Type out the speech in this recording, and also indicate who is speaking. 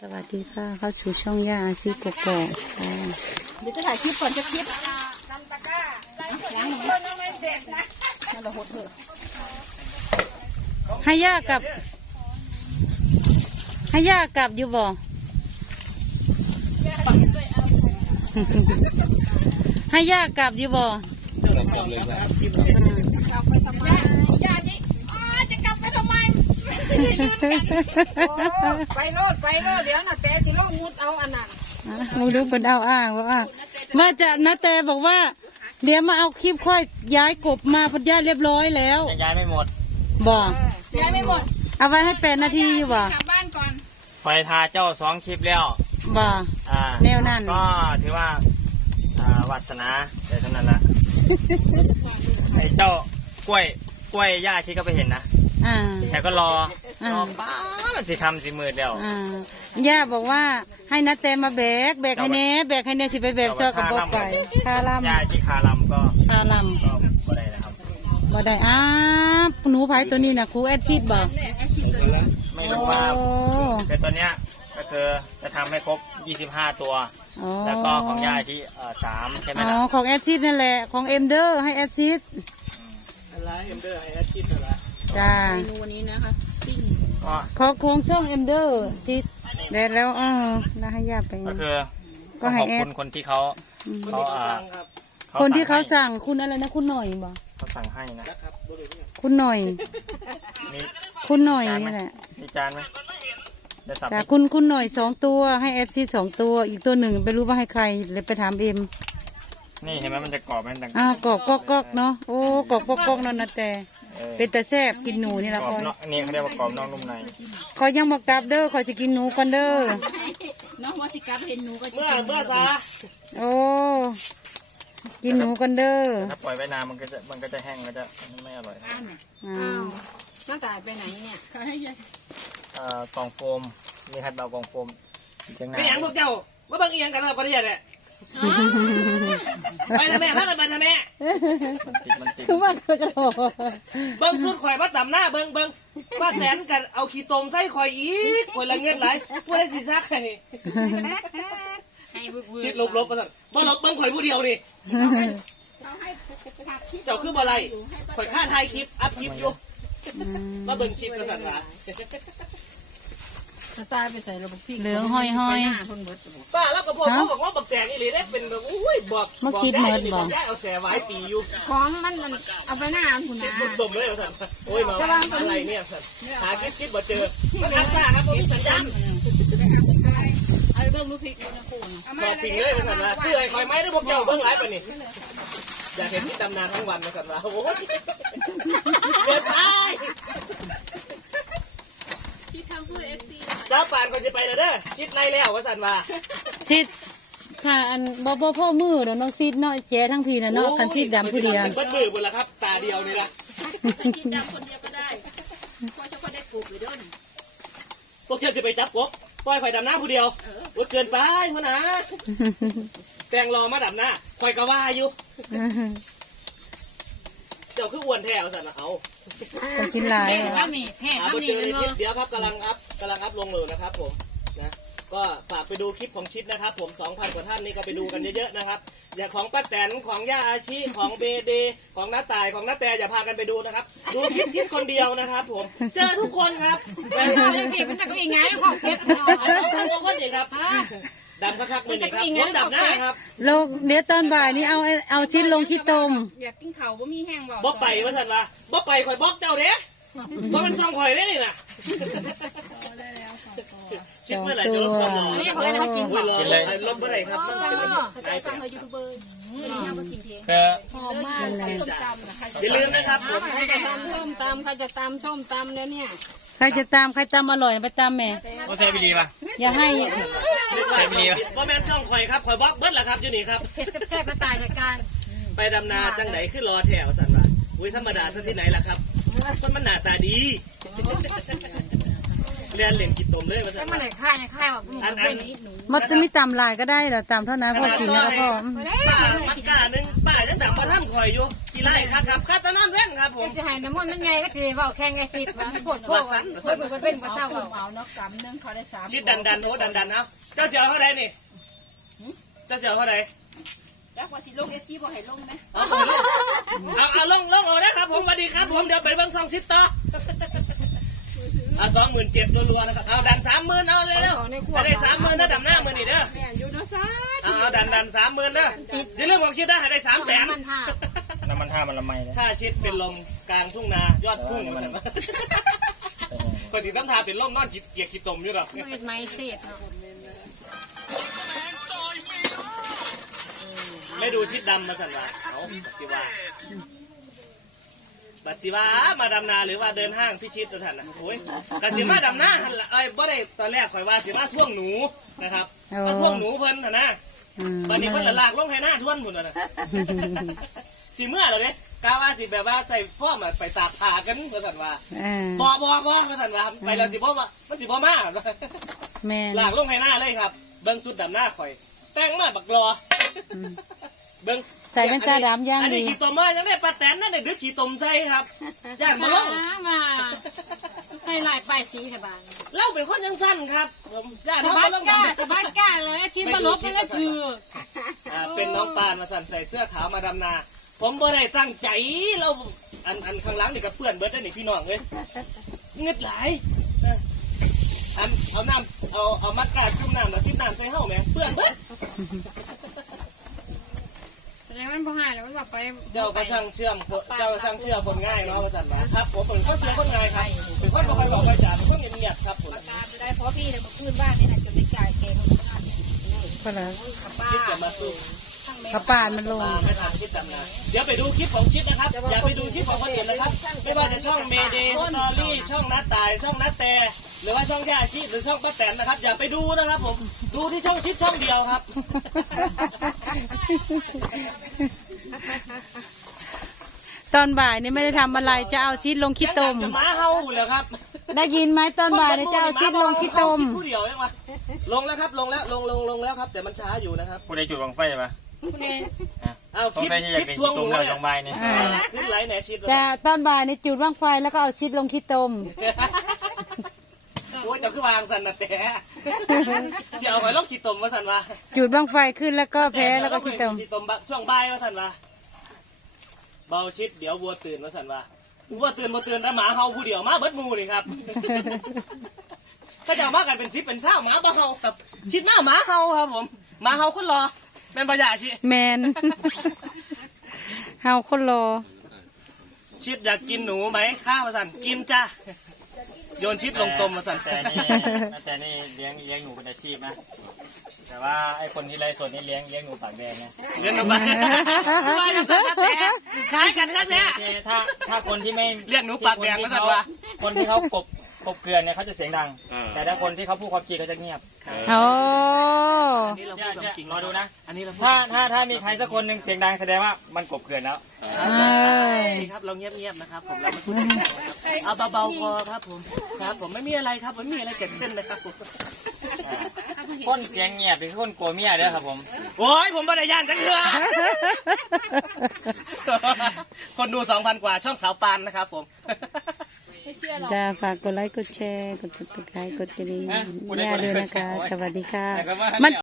Speaker 1: สวัสดีค่ะเข้าสู่ช่องย่าอาชีพกกอกค่ะ
Speaker 2: เดี๋ยวจะถ่ายคลิปก่อนจะคลิปล้างมือนั่นเราหดเถอะ
Speaker 1: ให้ย่ากลับอยู่บ่ ให้ย่ากลับอยู่บ่
Speaker 2: ย่าชิจะกลับไปทำไมไปโลดเดี๋ยวน่ะแต่ที่ลูกมุดเอาอันนั้น
Speaker 1: มึงดูเป็นเอาอ้างว่าจะนาแต่บอกว่า เดี๋ยวมาเอาคลิปค่อยย้ายกบมาพัดย้ายเรียบร้อยแล้ว
Speaker 3: ยังย้ายไม่หมด
Speaker 1: บ่
Speaker 2: ย้ายไม่หมด
Speaker 1: เอาไว้ให้8 นาทีอยู่บ่
Speaker 2: กลับบ้านก่อน
Speaker 3: คอยทาเจ้า2 คลิปแล้ว
Speaker 1: บ่ แนวนั้น
Speaker 3: ก็ถือว่าวัสนาแต่เท่านั้นละ ไอ้เจ้ากล้วยย่าชีก็ไปเห็นนะ
Speaker 1: อ่า
Speaker 3: แต่ก็รอป้ามันสิคำสิมืดแล้ว
Speaker 1: ย่าบอกว่าให้นาแต่มาแบกให้แน่สิไปแบกช่อกับบอกไก่คาลัม
Speaker 3: ย่าชีคาลำก็
Speaker 1: คาลัม
Speaker 3: ก็ได้นะครับ
Speaker 1: บ่ได้หนูไผตัวนี้นะครูแอดฟิดบอก
Speaker 3: ไม่รู้ว่าแต่ตัวเนี้ยก็คือจะทำให้ครบ25 ตัว แล้วก็ของย่าชี3ใช่ไหม
Speaker 1: อ๋อ
Speaker 3: ล่ะ
Speaker 1: ของแอดซิดนั่นแหละของเอ็มเดอร์ให้แอดซิด
Speaker 3: อะไรเอ็มเดอร์ไอแอดชิดอะไร
Speaker 1: จ้า
Speaker 2: เมนูวันนี้นะคะปิ้ง
Speaker 3: ก็
Speaker 1: ของช่องเอ็มเดอร์ซิดแล้วแล้วให้ย่าไป
Speaker 3: ก็คือ
Speaker 1: ก็ให้
Speaker 3: ขอบ
Speaker 1: แอ
Speaker 3: คุ
Speaker 1: ด
Speaker 3: ณคนที่เขาเขา
Speaker 1: คนที่เขาสั่งคุณอะไรนะคุณหน่อยบอก
Speaker 3: เขาสั่งให้นะ
Speaker 1: คุณหน่อย
Speaker 3: มี
Speaker 1: คุณหน่อยนี่แหละ
Speaker 3: มีจานไหมเดี๋ยวสับ
Speaker 1: จ้าคุณหน่อย2 ตัวให้แอดซิด2 ตัวอีกตัวหนึ่งไม่รู้ว่าให้ใครเลยไปถามเอ็ม
Speaker 3: นี่เห็นไหมมันจะกรอบไหมต่าง
Speaker 1: กอกก๊อกเนาะโอ้กอกก๊อกนั่นนะแต่เป็นแต่แซ่บกินหนูนี่ละ
Speaker 3: กร
Speaker 1: ค
Speaker 3: อบ
Speaker 1: อย
Speaker 3: นอกนี่เขาเรียกว่ากรอบนอกนุ่มใน
Speaker 1: คอยยังบอกกลับเด้อคอยจะกินหนูก่อนเด้อ
Speaker 2: น้องวาสิกับเห็นหนูก็
Speaker 3: เมื่อซา
Speaker 1: โอ้กินหนูก่อนเด้อ
Speaker 3: ถ้าปล่อยไว้นานมันก็จะแห้งก็จะไม่อร่อย
Speaker 2: อ้าวเนี่ย
Speaker 1: อ่า
Speaker 2: อ้าวน้าตายไปไหนเนี่ย
Speaker 3: กล่องโฟมมีใครเอากล่องโฟมเชียงนา
Speaker 4: ไม่หยังพวกเจ้าว่าบางเอียงกันเราประเดี๋ยวเนี่ยไปทำแม่พัดไปทำแม่
Speaker 3: มันติด
Speaker 1: คือว่าเคยกระโดด
Speaker 4: เบิ้งชุดข่อยมาต่ำหน้าเบิ้งป้าแตนกันเอาขี้ตมใส่ข่อยอีกข่อยละเงินไหลพวกได้สิซักให้
Speaker 2: ให้บึก
Speaker 4: ชิดลบกันสั่นบ่ลบเบิ้งข่อยผู้เดียวนี่
Speaker 2: เขาให้ผักคลิป
Speaker 4: เจ้าคือบ่ไรข่อยฆ่าถ่ายคลิปอัพคลิปอยู่มาเบิ้งคลิปกันสั่นละ
Speaker 2: จะตายไปใส่ระบบพี่
Speaker 1: เหลืองห้อย
Speaker 2: คนเบิด
Speaker 4: ป้าแล้วก็พวกเขาบอกว่าบักแตงอีหลีได้เป็นแบบอุ้ยบอกได้เอาแสไว้ปีอยู่
Speaker 2: ของมันเอาไปหน้าคุณ
Speaker 4: ชิด
Speaker 2: นะ
Speaker 4: บุญตมเลยสั่นโอ้ยมาอะไรเนี่ยสั่นหาคลิปบ่เจอมาทักป้าครับผมสัญญาณ
Speaker 2: เอาเบิ่งลูกพริกนะคุณ
Speaker 4: บอกพิงเลยสั่นละเสื้อคอยไม้ได้พวกเจ้าเบิ้งหลายปะนี่อยากเห็นที่ตำนานทั้งวันนะสั่นละโอ้ยเกินไปจ้าป่านคนจะไปแล้วเด้อชิดไล่แล้วว่าสันว่า
Speaker 1: ซิดค่ะอันบ่พ่อมือเดี๋ยวน้องซิดเนาะแจทั้งพีนะเนาะกันซิดดำผู้เดียว
Speaker 4: เบิ้ลมือหมดแล้วครับตาเดียวนี่ละ
Speaker 2: ชิดดำคนเดียวก็ได้พอเฉพาะได้ปลูกหรือด้น
Speaker 4: พวกเจ้าจะไปจับกบปล่อยไฟดำหน้าผู้เดียวว่าเกินไปพ่อนะแต่งรอมาดำหน้าคอยกะว่าอยู่เจ้าคืออ้วนแท้สันนะเอา
Speaker 1: คนกินหลาย
Speaker 2: แห้งนี่แห้ง
Speaker 4: หา
Speaker 2: น้ำ
Speaker 4: บ่
Speaker 2: นี่
Speaker 4: เจอ
Speaker 2: เล
Speaker 4: ใน
Speaker 2: ย
Speaker 4: ชิดเดี๋ยวครับกำลังอัพลงเลยนะครับผมนะก็ฝากไปดูคลิปของชิดนะครับผม 2,000 กว่าท่านนี่ก็ไปดูกันเยอะๆนะครับอย่างของป้าแตนของย่าอาชีของเบเดของน้าตายของน้าแต่อย่าพากันไปดูนะครับดูคลิปชิดคนเดียวนะครับผมเจอทุกคนครับ
Speaker 2: เอาสิมันจะก็อีกไงของเพชร
Speaker 4: ทั้งคนอีกครับดำคักๆเลยนี่ครับผมดำหน้าครับ
Speaker 1: ลงเดี๋ยวตอนบ่ายนี้เอาชิ้นลงขี้ตม
Speaker 2: อยากกินข้าวบ่มีแห้งบ่
Speaker 4: บ่ไปว่าสันว่าบ่ไปข่อยบล็อกเจ้าเด้บ่มันซ่องข่อยได้นี่น่ะชิดเมื่อไหร่จะลดความร้อน
Speaker 2: นี่เขาเลยนะกิน
Speaker 4: โอ้ยร้อนลดเมื่อไหร่ครับมันเป็น
Speaker 2: เขาจะฟังเขายูทูบเบอร์นี่มากินเพลง
Speaker 3: คือ
Speaker 2: หอมมากส้มตำนะคะ
Speaker 4: อย่าลืมนะครับผม
Speaker 2: ใครจะตำส้มตำใครจะตำส้มตำแล้วเนี่ย
Speaker 1: ใครจะตามใครตามอร่อยไปตามแม่
Speaker 3: ว่าใส่ไปดีป่ะ
Speaker 1: อย่าให้
Speaker 4: บ่แม่นช่องข่อยครับข่อยบล็อกเบิดล่ะครับอยู่นี่ครับ
Speaker 2: เผ็ดแซ่บมาตายรายการ
Speaker 4: ไปดำนาจังไหนขึ้นรอแถวสันว่าอุ้ยธรรมดาซะที่ไหนล่ะครับคนมันหน้าตาดีเรียนเล่นกินตมเลยว่าสั
Speaker 2: แล้ว
Speaker 4: น
Speaker 2: มา
Speaker 4: ว่า
Speaker 2: ไหนค่ายค่ายแบบเป็นนิดหนู
Speaker 1: มันจะไม่ตามลายก็ได้เหรอตามเท่านั้นพอกินแล้วก็พอ
Speaker 4: ป้ามันกล้านึงป้ายังดำมาท่านข่อยอยู่กิไล่ครับคาตะนอนเว้นครับผม
Speaker 2: จะให้น้ำมันไงก็คือเบาแข่งไอ้สิบว่าปวดโค้งมันเป็นกว่าเศร้าเอาเนาะกำนึงเขาได้3
Speaker 4: ชิดดันโอ้ดันเอาเจ้าเสียวเท่าใดนี่เจ้าเสียวเท่าใด
Speaker 2: แล้วพอสิลงเอฟซีบอกให้ลงไหม
Speaker 4: เอาลงเอาได้ครับผมสวัสดีครับผมเดี๋ยวไปเบิ่ง2 10ต่อ27,000รัวๆนะครับเอาดัน30,000เอาเลยเด้อได้30,000นะดำหน้ามือนี่เด้อ
Speaker 2: แม่อยู่เนาะซ่า
Speaker 4: เอาดัน30,000นะในเรื่องของชิดได้ได้300,000
Speaker 3: น้ำมันท่ามันละไมเลย
Speaker 4: ถ้าชิดเป็นลมกลางทุ่งนายอดพุ่งมันคนที่น้ำทาเป็นลมนอนเกียกขี้ตมอยู่หรอก
Speaker 2: เอ็ดไม้เสียดเนาะ
Speaker 4: ไม่ดูชิดดำมาสั่นว่าเอาบัตรสิว่ามาดำนาหรือว่าเดินห้างพี่ชิดตัวท่านนะโอ้ยกสิมาดำนาหันละบ่ได้ตอนแรกข่อยว่าสิมาท่วงหนูนะครับมาท่วงหนูเพิ่นนะบัดนี้เพิ่นละลากลงให้หน้าท่วนหมดแล้วนะสิเมื่อเหรอเนี่ยกาว่าสิแบบว่าใส่ฟอร์มไปตากผ้ากันตัวท่านว่าบ่ตัวท่านว่าไปแล้วสิบ่ว่ามันสิบ่มา
Speaker 1: แม่
Speaker 4: ลากลงให้หน้าเลยครับเบิ้งสุดดำหน้าข่อยแต่งมาบักรอเบิ้ง
Speaker 1: ใส่แว่นตาดำย่าง
Speaker 4: อัน
Speaker 1: ดี
Speaker 4: นี้ขี่ตมมายังได้ปลาแตนนั่นได้ดึกขี่ตมใส่ครับย่านมาลง
Speaker 2: มาใส่ลายป้ายสีสบาย
Speaker 4: เล่าเป็นคนยังสั้นครับผมย่าน
Speaker 2: ส
Speaker 4: มา
Speaker 2: บาย
Speaker 4: ลง
Speaker 2: ก้าสบายก้าเลยชิมมาลบไปแล้วคือ
Speaker 4: เป็นน้องปานมาสั่นใส่เสื้อขาวมาดำนา ผมบ่ได้ตั้งใจเราอันข้างหลังนี่กับเพื่อนเบิร์ดได้นี่พี่น้องเลยเงึดหลายเอาน้ำเอามัดกาดจุ่มน้ำแล้วซิบน้ำใส่เฮ้าไหมเพื่อนเบิร์ด
Speaker 2: แสดงว่ามันบ่หายแล้วมันแบบไป
Speaker 4: เจ้าก็ช่างเชื่อคนง่ายเนาะภาษาหมาครับผมเป็นคนเชื่อคนง่ายครับเป็นคนบ่ค่อยบอกใครจ๋าเป็นคนเงียบๆครับผม
Speaker 2: การจะได้เพราะพี่เนี่ยมาพื้นบ้านนี่นะจะไม่จ่ายเกณฑ์
Speaker 1: ก็แล้ว
Speaker 4: คิดจะมาสู้
Speaker 1: กระป่านมันลง
Speaker 4: ไม่ทำคิดจำนะเดี๋ยวไปดูคลิปของชิดนะครับอย่าไปดูคลิปของคนอื่นนะครับไม่ว่าจะช่องเมเดย์สตอรี่ช่องนัดตายช่องนัดแต่หรือว่าช่องย่าชิหรือช่องป้าแตนนะครับอย่าไปดูนะครับผมดูที่ช่องชิดช่องเดียวครับ
Speaker 1: ตอนบ่ายนี่ไม่ได้ทำอะไรจะเอาชีสลงขี้ตม
Speaker 4: จะมาเฮาเลยครับ
Speaker 1: ได้ยินไหมตอนบ่ายนี่จะเอาชีสลงขี้ตม
Speaker 4: ผู้เดียวยังวะลงแล้วครับลงแล้วลงแล้วครับแต่มันช้าอยู่นะครับ
Speaker 3: ผู้ใดจุดบังไฟปะ
Speaker 2: คุณเอง
Speaker 4: เอาคลิป
Speaker 3: บังไฟที่อยากเป็น
Speaker 4: ทวงห
Speaker 3: ตุ้
Speaker 4: นู
Speaker 3: มเรา
Speaker 4: เนี่ย
Speaker 3: ลงใบเนี่ย
Speaker 4: ขึ้นไลน์แหนชิด
Speaker 1: จะตอนบ่ายนี่จุดว่างไฟแล้วก็เอาชีสลงขี้ตม
Speaker 4: โอ้ยจะขึ้นวางสันนะแต่เสียวไปลงขีดตมมาสันวะ
Speaker 1: จุดว่างไฟขึ้นแล้วก็แพ้แล้วก็ขี้ตม
Speaker 4: ขีดตมช่วงบ่ายมาสันวะเบาชิดเดี๋ยววัวตื่นมาสันวะวัวตื่นมาตื่นแล้วหมาเฮาผู้เดียวมาเบิดมูนี่ครับถ้าจะมากันเป็น10เป็น20หมาบ่เฮาครับชิดมาหมาเฮาครับผมหมาเฮาคนรอแม่นบ่ยาชิ
Speaker 1: แมน เฮาคนรอ
Speaker 4: ชิดอยากกินหนูไหมข้าวมาสันกินจ้าโยนชิดลงตมมาสัน
Speaker 3: แต่นี่เลี้ยงหนูเป็นอาชีพนะแต่ว่าไอ้คนที่ไร้สดนี่เลี้ยงหนูปากแดงนะ
Speaker 4: เลี้ยงหนูไปว่าอย่างนั้นนะแต่ขายกันกันเนี่ย
Speaker 3: ถ้าคนที่ไม่
Speaker 4: เรียกหนูปากแดงมาสันวะ
Speaker 3: คนที่เขากบเกลือนเนี่ยเขาจะเสียงดัง แต่ถ้าคนที่เขาพูดความจริงเขาจะเงียบ
Speaker 1: โอ้
Speaker 4: อันนี้เราพูดความจริง
Speaker 3: รอดูนะ
Speaker 4: อันนี้เรา
Speaker 3: ถ้ามีใครสักคนหนึ่งเสียงดังแสดงว่ามันกบเกลือนแล้ว
Speaker 4: นี่ครับเราเงียบๆนะครับผมเราไม่พูดเอาเบาๆพอครับผมครับผมไม่มีอะไรครับไม่มีอะไรเกิดขึ้นนะครับผม
Speaker 3: คนเสียงเงียบเป็นคนกลัวเมียเด้อครับผม
Speaker 4: โอ้ยผมบริยานจังเลยคนดู 2,000 กว่าช่องสาวปานนะครับผม
Speaker 1: จะฝากกดไลค์กดแชร์กดติดตามกดกระดิ่งอย่าลืมนะคะ สวัสดีค่ะ